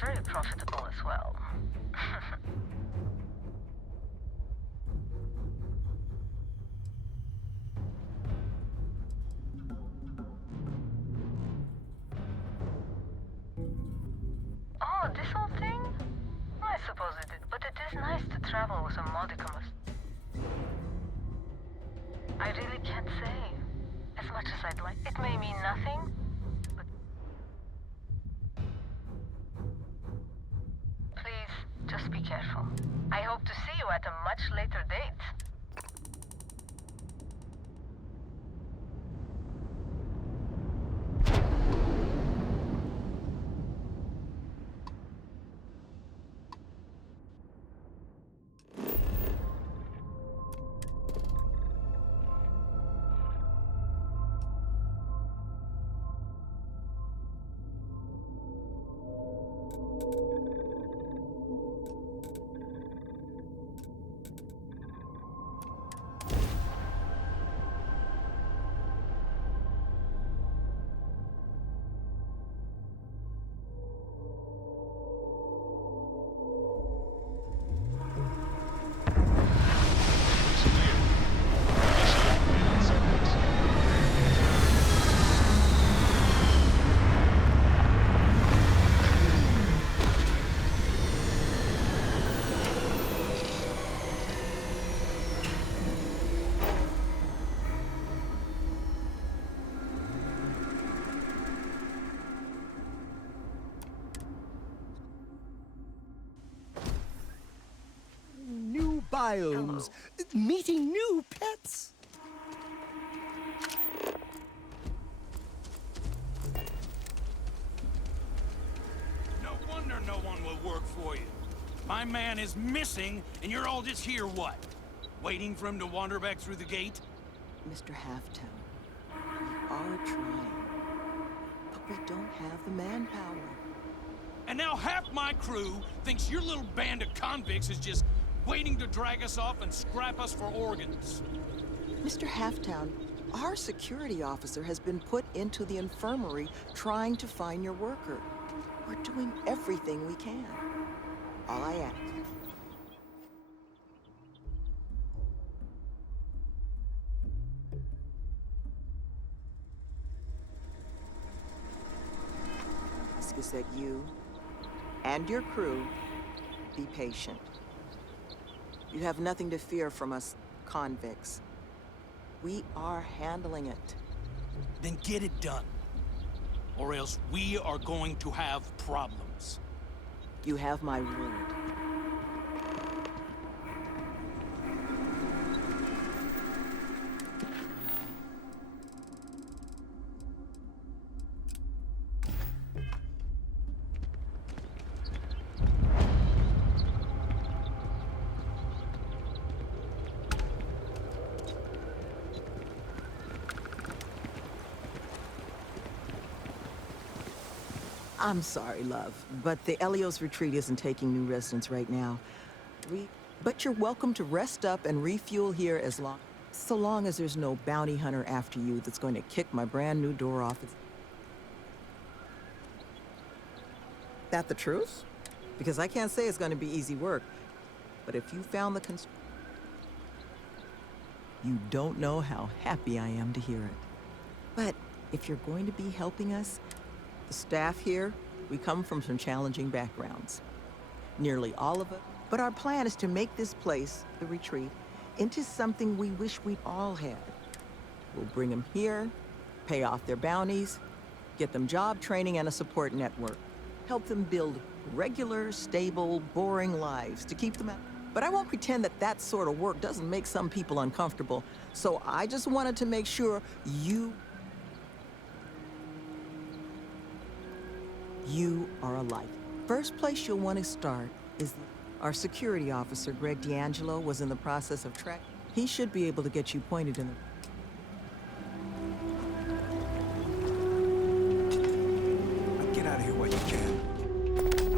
very profitable as well. Oh, this whole thing? I suppose it is, but it is nice to travel with a modicum of... I really can't say. As much as I'd like. It may mean nothing, but... Please, just be careful. I hope to see you at a much later date. New biomes, meeting new pets. No wonder no one will work for you. My man is missing, and you're all just here, what? Waiting for him to wander back through the gate? Mr. Halftown, we are trying, but we don't have the manpower. And now half my crew thinks your little band of convicts is just waiting to drag us off and scrap us for organs. Mr. Halftown, our security officer has been put into the infirmary trying to find your worker. We're doing everything we can. All I ask. Is that you and your crew be patient. You have nothing to fear from us convicts. We are handling it. Then get it done. Or else we are going to have problems. You have my word. I'm sorry, love, but the Elios Retreat isn't taking new residents right now. But you're welcome to rest up and refuel here so long as there's no bounty hunter after you that's going to kick my brand new door off. That the truth? Because I can't say it's going to be easy work. But if you found the you don't know how happy I am to hear it. But if you're going to be helping us, the staff here, we come from some challenging backgrounds. Nearly all of it. But our plan is to make this place, the retreat, into something we wish we all had. We'll bring them here, pay off their bounties, get them job training and a support network. Help them build regular, stable, boring lives to keep them out. But I won't pretend that that sort of work doesn't make some people uncomfortable. So I just wanted to make sure you are alive. First place you'll want to start is our security officer, Greg D'Angelo, was in the process of track. He should be able to get you pointed in the... Get out of here while you can.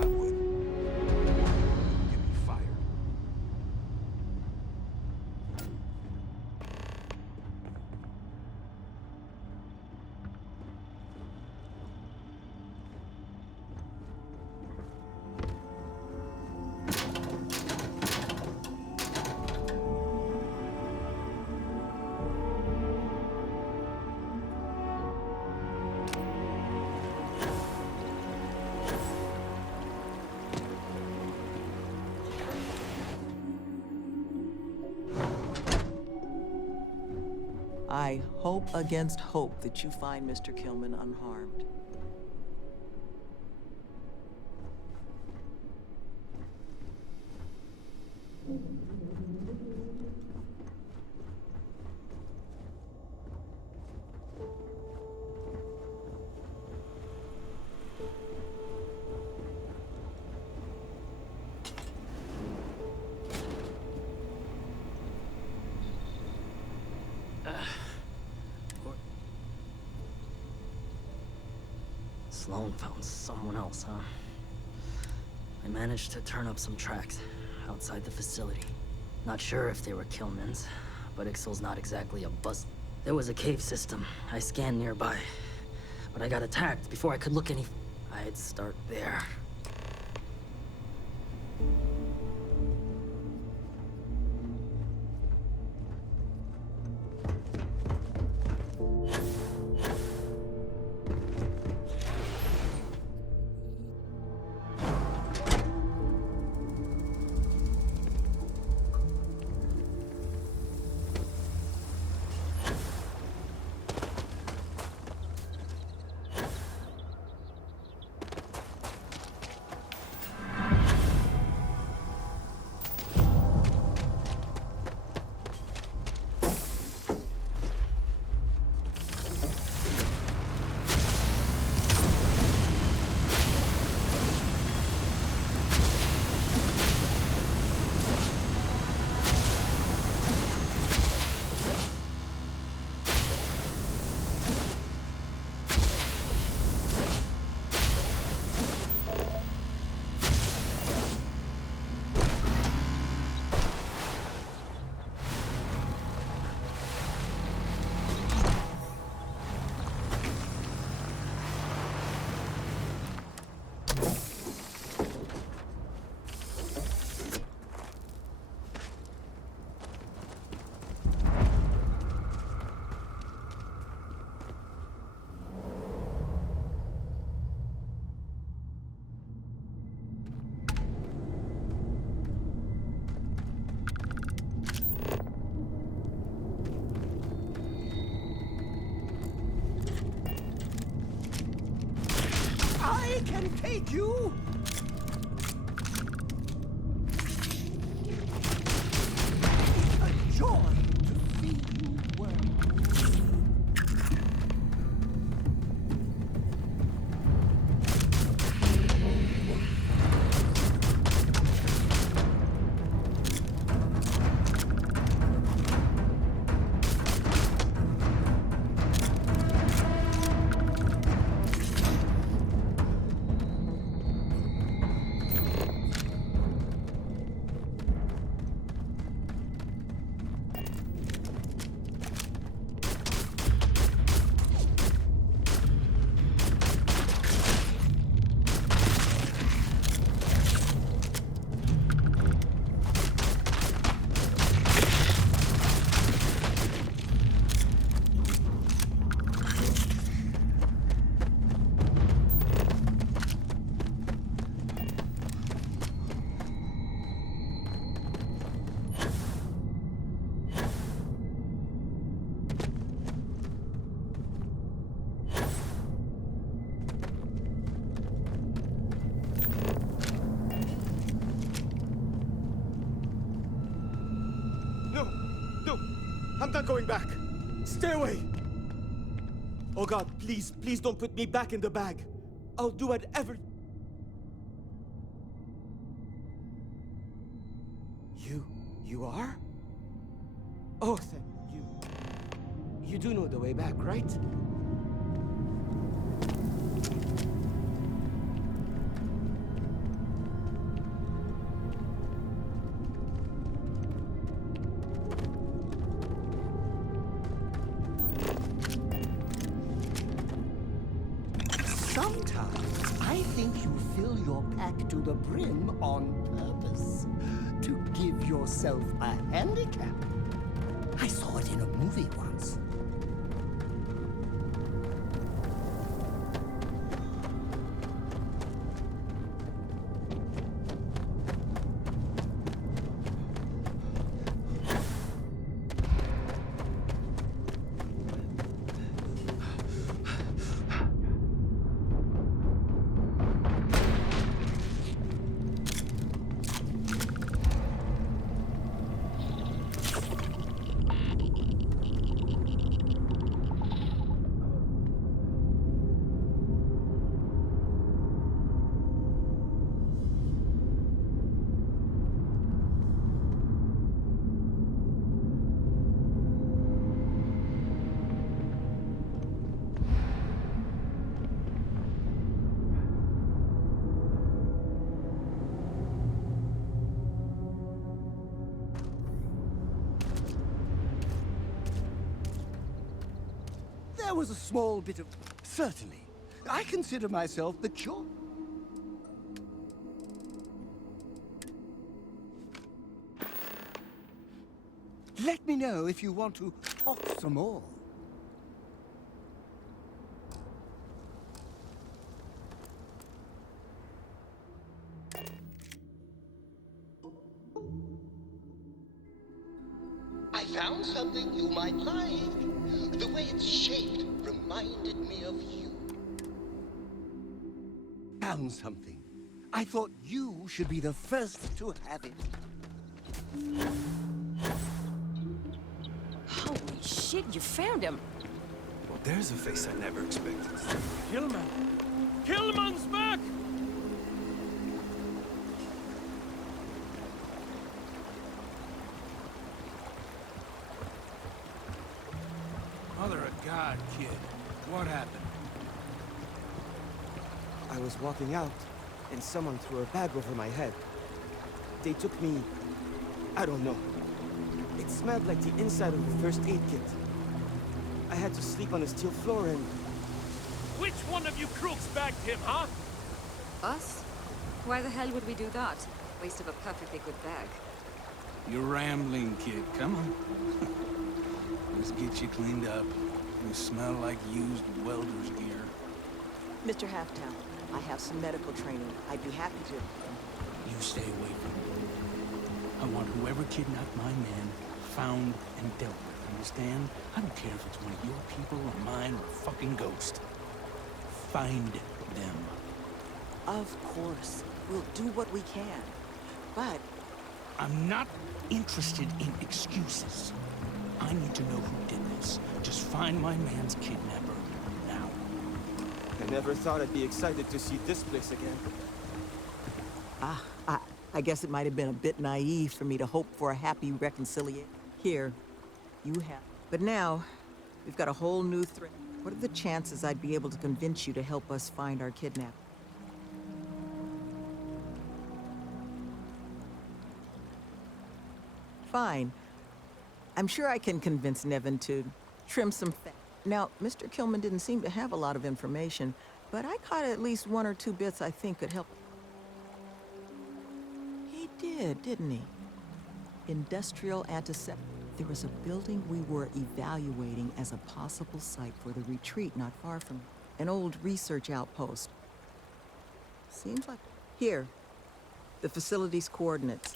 I would. Get me fired. I hope against hope that you find Mr. Kilman unharmed. Sloan found someone else, huh? I managed to turn up some tracks outside the facility. Not sure if they were Kilman's, but Ixal's not exactly a bust. There was a cave system. I scanned nearby, but I got attacked before I could look any... I'd start there. I can take you! A joy to see you work. No, I'm not going back. Stay away. Oh God, please, please don't put me back in the bag. I'll do whatever. You are? Oh, thank you. You do know the way back, right? Sometimes I think you fill your pack to the brim on purpose. To give yourself a handicap. I saw it in a movie once. There was a small bit of... Certainly. I consider myself the cure. Let me know if you want to talk some more. I found something you might like. The way it's shaped reminded me of you. Found something. I thought you should be the first to have it. Holy shit, you found him! Well, there's a face I never expected. Killman! Killman's back! Mother of God, kid. What happened? I was walking out, and someone threw a bag over my head. They took me... I don't know. It smelled like the inside of the first aid kit. I had to sleep on a steel floor and... Which one of you crooks bagged him, huh? Us? Why the hell would we do that? Waste of a perfectly good bag. You're rambling, kid. Come on. Let's get you cleaned up. You smell like used welder's gear. Mr. Halftown, I have some medical training. I'd be happy to. You stay away from him. I want whoever kidnapped my man found and dealt with, understand? I don't care if it's one of your people or mine or a fucking ghost. Find them. Of course. We'll do what we can. But I'm not interested in excuses. I need to know who did this. Just find my man's kidnapper now. I never thought I'd be excited to see this place again. I guess it might have been a bit naive for me to hope for a happy reconciliation. Here, you have. But now, we've got a whole new threat. What are the chances I'd be able to convince you to help us find our kidnapper? Fine. I'm sure I can convince Nevin to trim some fat. Now, Mr. Killman didn't seem to have a lot of information, but I caught at least one or two bits I think could help. He did, didn't he? Industrial antiseptic. There was a building we were evaluating as a possible site for the retreat not far from an old research outpost. Seems like... Here, the facility's coordinates.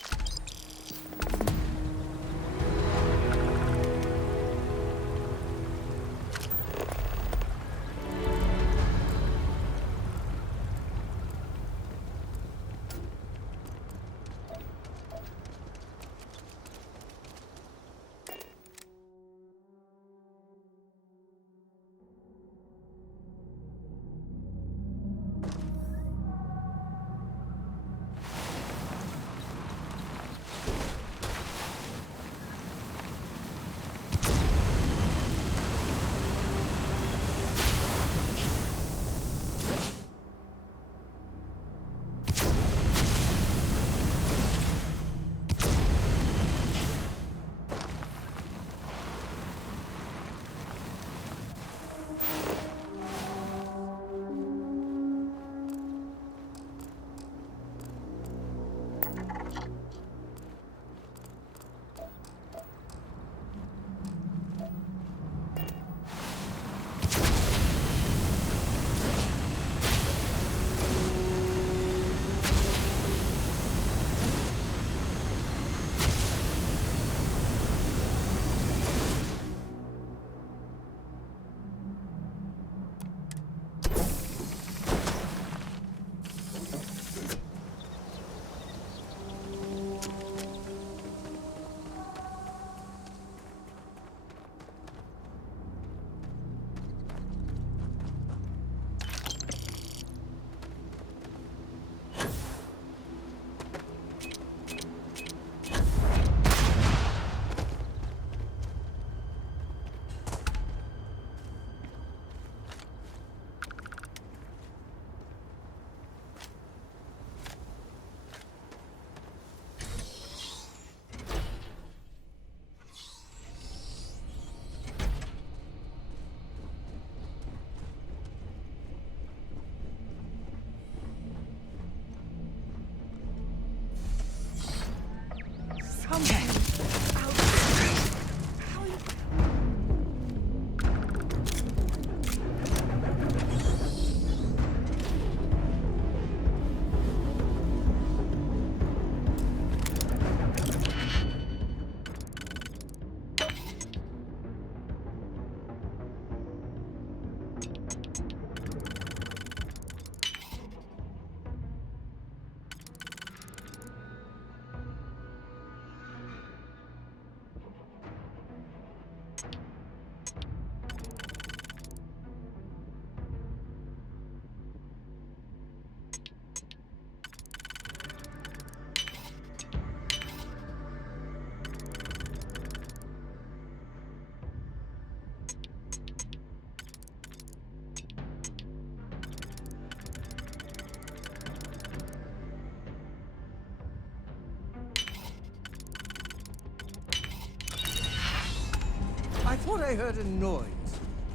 thought I heard a noise.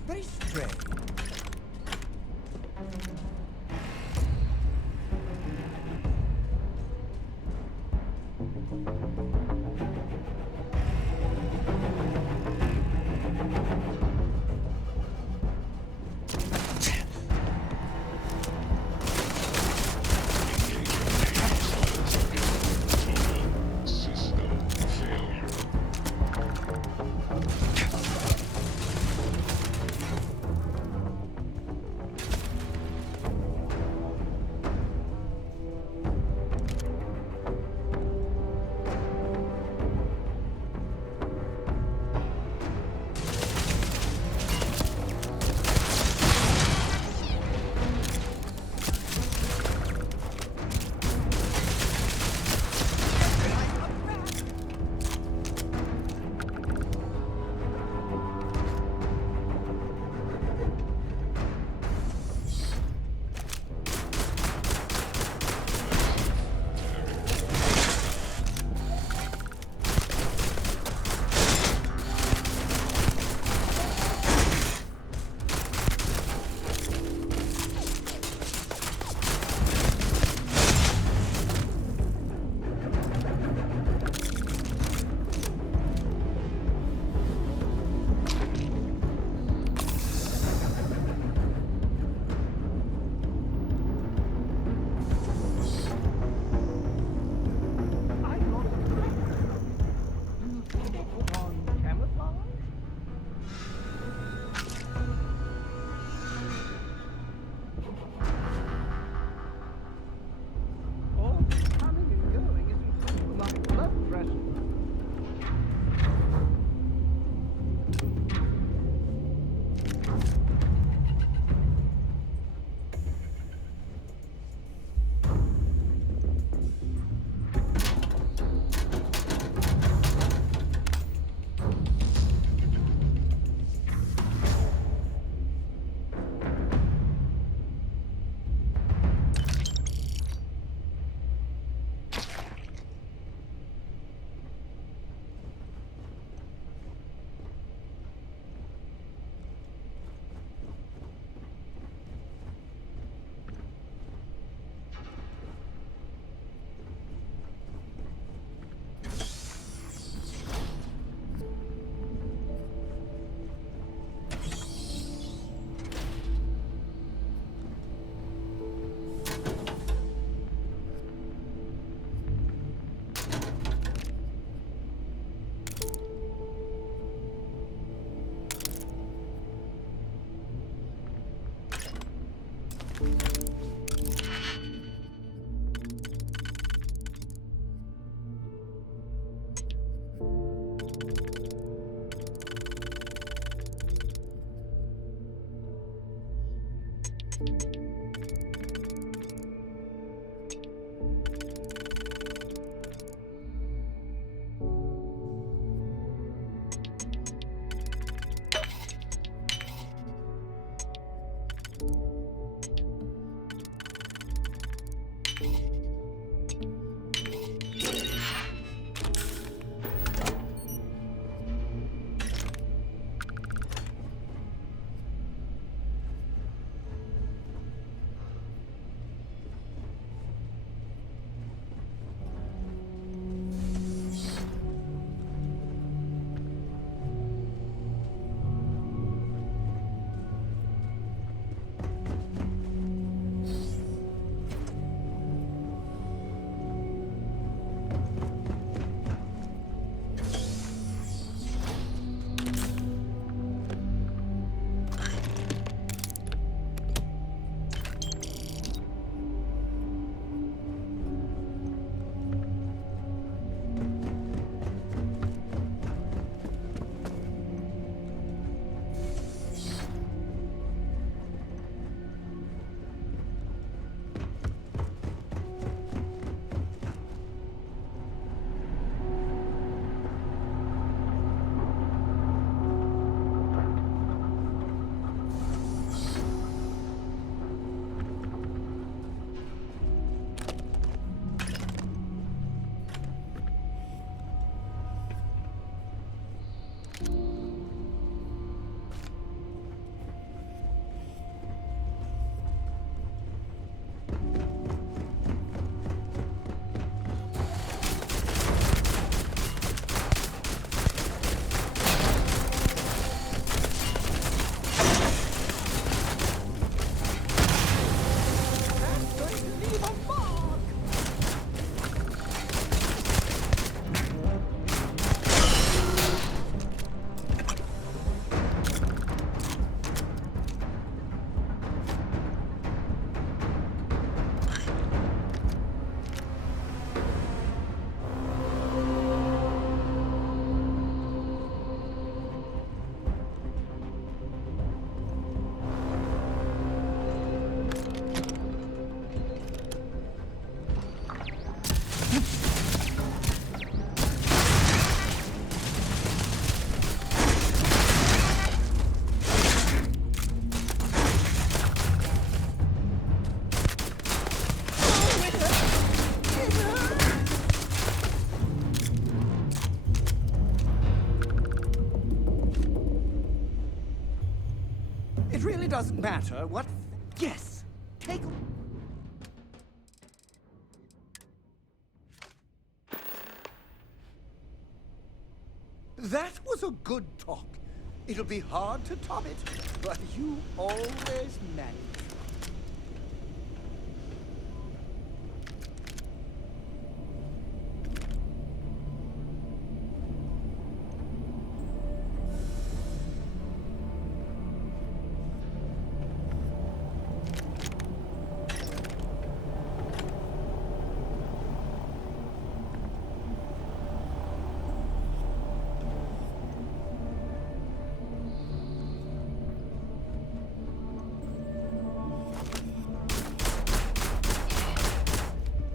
Very strange. It really doesn't matter what... Yes, take... That was a good talk. It'll be hard to top it, but you always manage.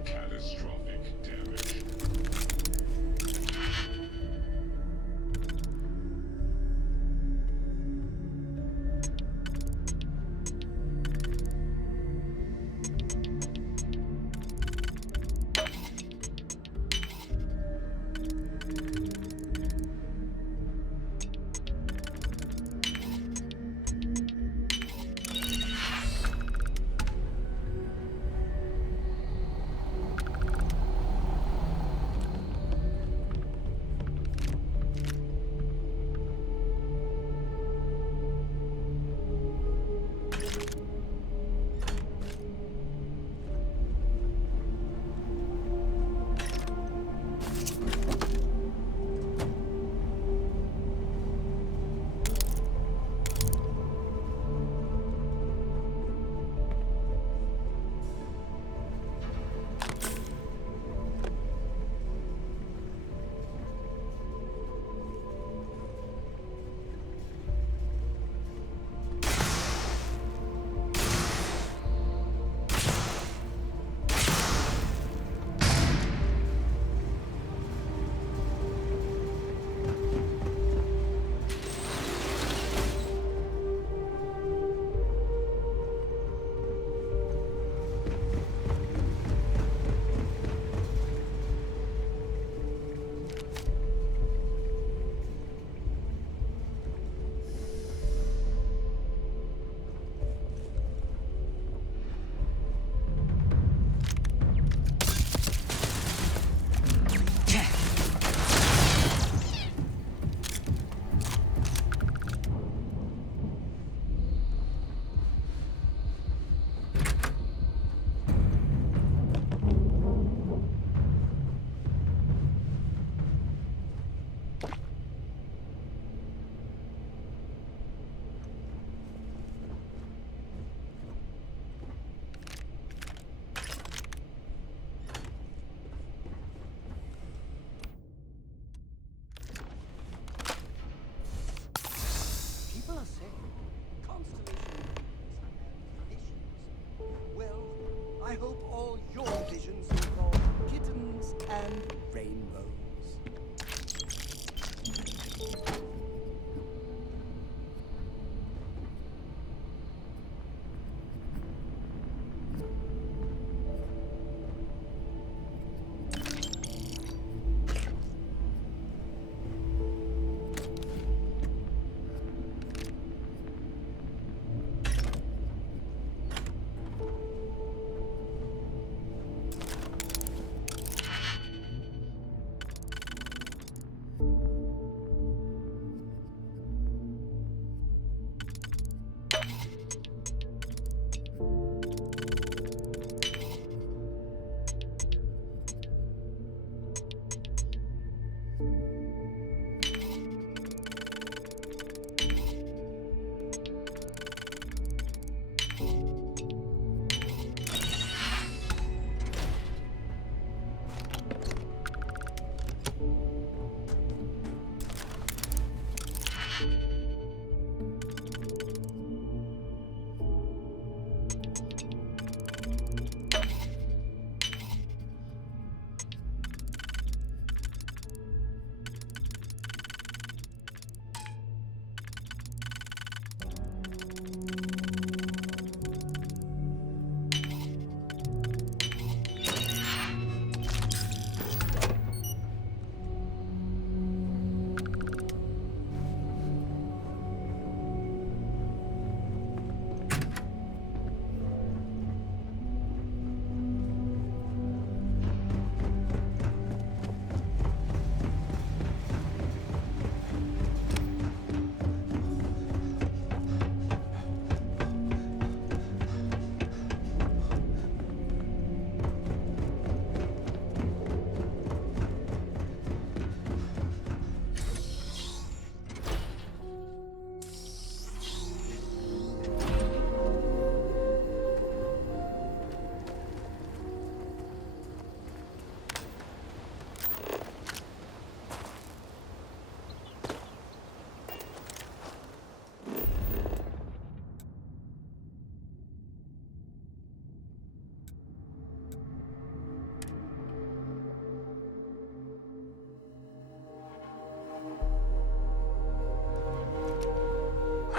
Catastrophic damage. People are saying constellations and visions. Well, I hope all your visions involve kittens and rainbows.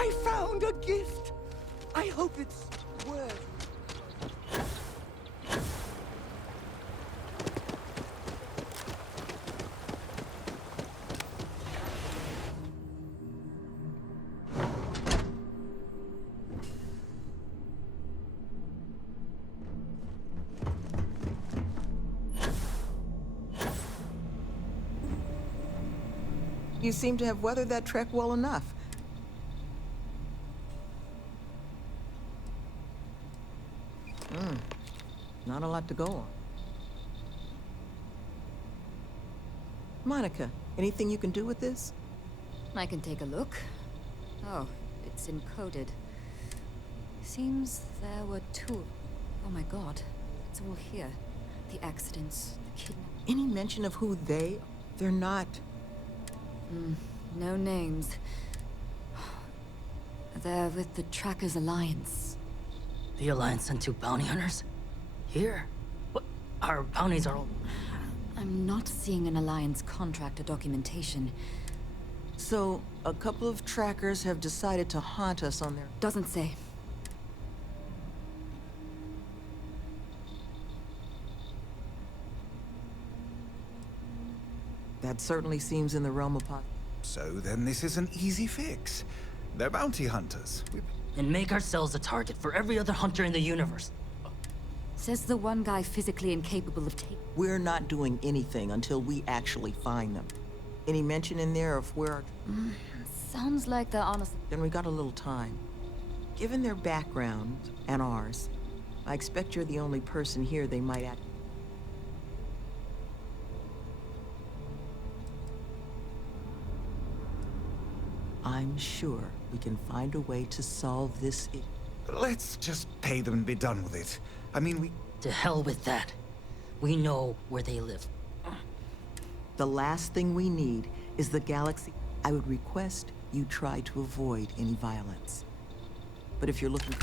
I found a gift. I hope it's worth. You seem to have weathered that trek well enough. Not a lot to go on. Monica, anything you can do with this? I can take a look. Oh, it's encoded. Seems there were two. Oh my god, it's all here. The accidents, the kidnapping. Any mention of who they? They're not. No names. They're with the Trackers Alliance. The Alliance sent 2 bounty hunters? Here? What? Our bounties are all... I'm not seeing an Alliance contract or documentation. So, a couple of trackers have decided to haunt us on their... Doesn't say. That certainly seems in the realm of So then this is an easy fix. They're bounty hunters. And make ourselves a target for every other hunter in the universe. Says the one guy physically incapable of taking... We're not doing anything until we actually find them. Any mention in there of where... Sounds like they're honest. Then we got a little time. Given their background, and ours, I expect you're the only person here they might act... I'm sure we can find a way to solve this issue. Let's just pay them and be done with it. I mean, we... To hell with that. We know where they live. The last thing we need is the galaxy. I would request you try to avoid any violence. But if you're looking...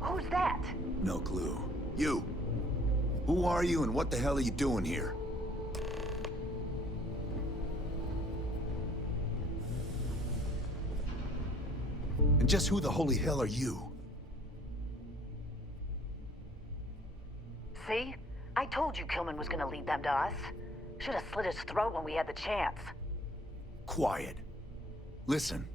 Who's that? No clue. You! Who are you and what the hell are you doing here? And just who the holy hell are you? See? I told you Kilman was gonna lead them to us. Should have slit his throat when we had the chance. Quiet. Listen,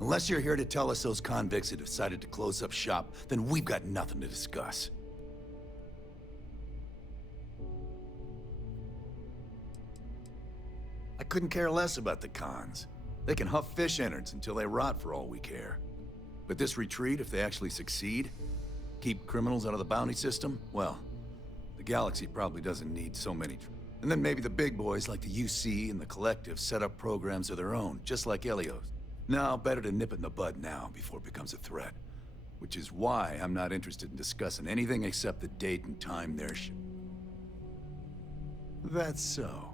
unless you're here to tell us those convicts have decided to close up shop, then we've got nothing to discuss. I couldn't care less about the cons. They can huff fish innards until they rot for all we care. But this retreat, if they actually succeed, keep criminals out of the bounty system, well, the galaxy probably doesn't need so many. And then maybe the big boys like the UC and the Collective set up programs of their own, just like Helios. No, better to nip it in the bud now before it becomes a threat. Which is why I'm not interested in discussing anything except the date and time they're That's so.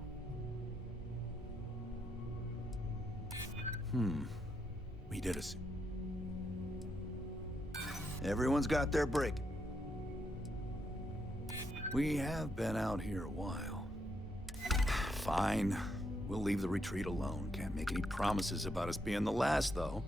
We did a... Everyone's got their break. We have been out here a while. Fine. We'll leave the retreat alone. Can't make any promises about us being the last, though.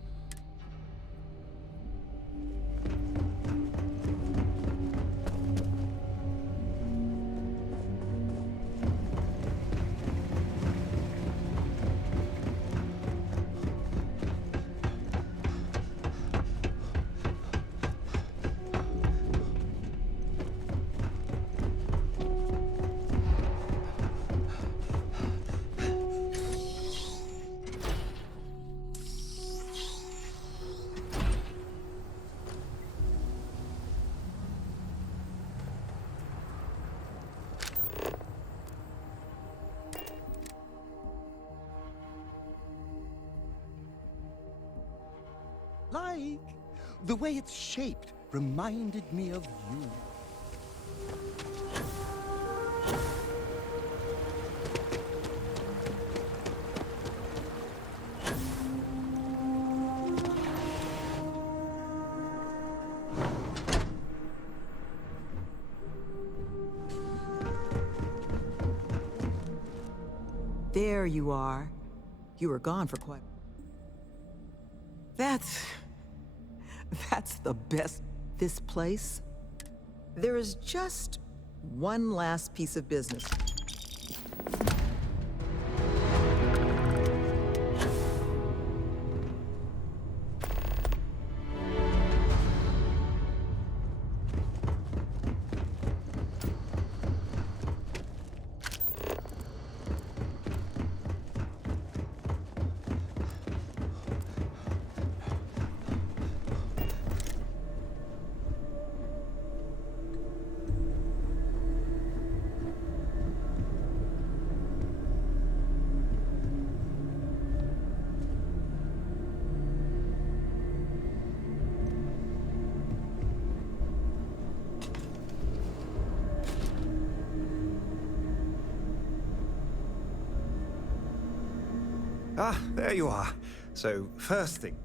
Like, the way it's shaped reminded me of you. There you are. You were gone for quite... That's the best... This place? There is just one last piece of business. Ah, there you are. So, first thing.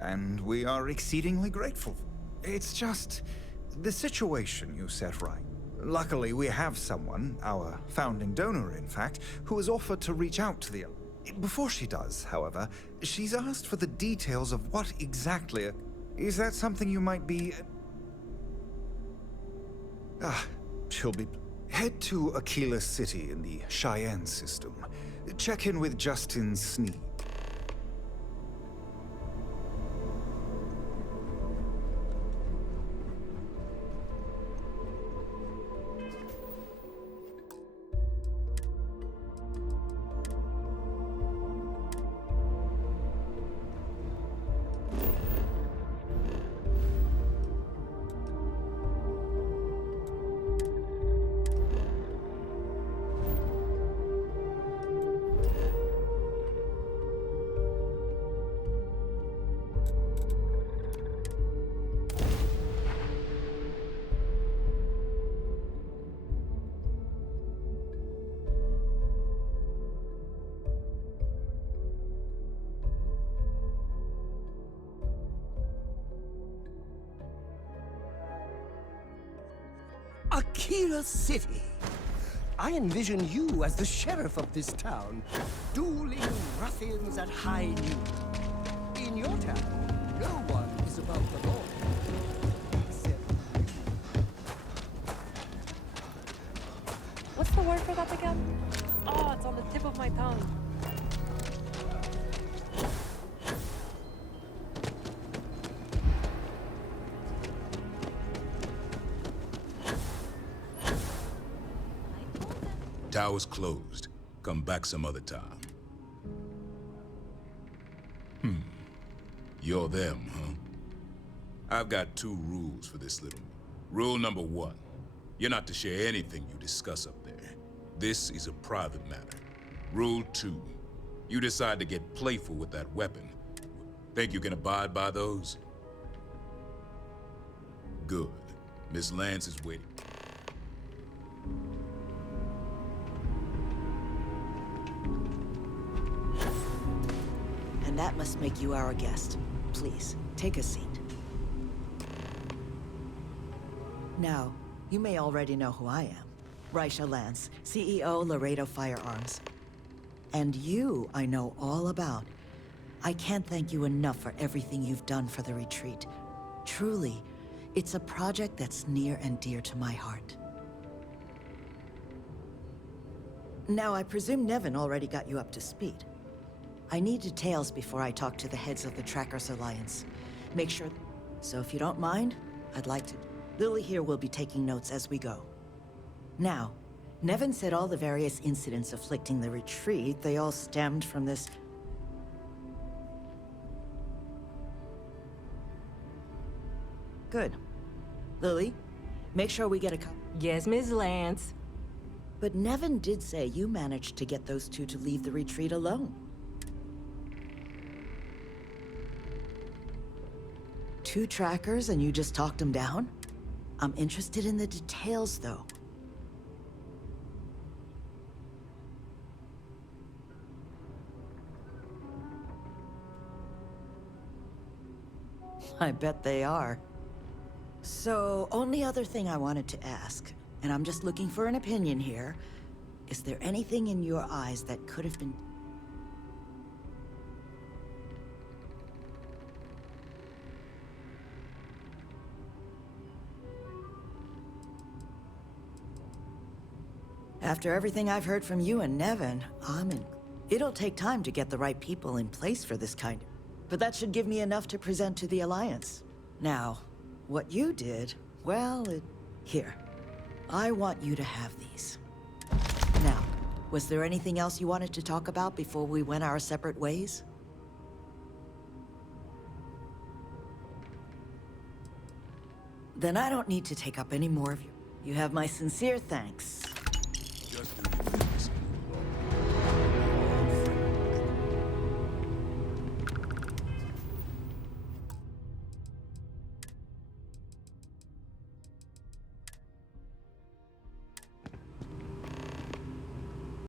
And we are exceedingly grateful. It's just the situation you set right. Luckily, we have someone, our founding donor, in fact, who has offered to reach out to the... Before she does, however, she's asked for the details of what exactly... Is that something you might be... she'll be... Head to Aquila City in the Cheyenne system. Check in with Justin Sneed. Aquila City. I envision you as the sheriff of this town, dueling ruffians at high noon. In your town, no one is above the law. Except... What's the word for that again? Oh, it's on the tip of my tongue. Tower's closed. Come back some other time. You're them, huh? I've got two rules for this little... Rule number one, you're not to share anything you discuss up there. This is a private matter. Rule two, you decide to get playful with that weapon. Think you can abide by those? Good. Miss Lance is waiting. And that must make you our guest. Please, take a seat. Now, you may already know who I am. Raisha Lance, CEO Laredo Firearms. And you, I know all about. I can't thank you enough for everything you've done for the retreat. Truly, it's a project that's near and dear to my heart. Now, I presume Nevin already got you up to speed. I need details before I talk to the heads of the Trackers Alliance. Make sure... So if you don't mind, I'd like to... Lily here will be taking notes as we go. Now, Nevin said all the various incidents afflicting the retreat, they all stemmed from this... Good. Lily, make sure we get a... Yes, Miss Lance. But Nevin did say you managed to get those two to leave the retreat alone. 2 trackers and you just talked them down? I'm interested in the details, though. I bet they are. So, only other thing I wanted to ask, and I'm just looking for an opinion here, is there anything in your eyes that could have been... After everything I've heard from you and Nevin, I'm in... It'll take time to get the right people in place for this kind of... But that should give me enough to present to the Alliance. Now, what you did, well, Here. I want you to have these. Now, was there anything else you wanted to talk about before we went our separate ways? Then I don't need to take up any more of you. You have my sincere thanks. Just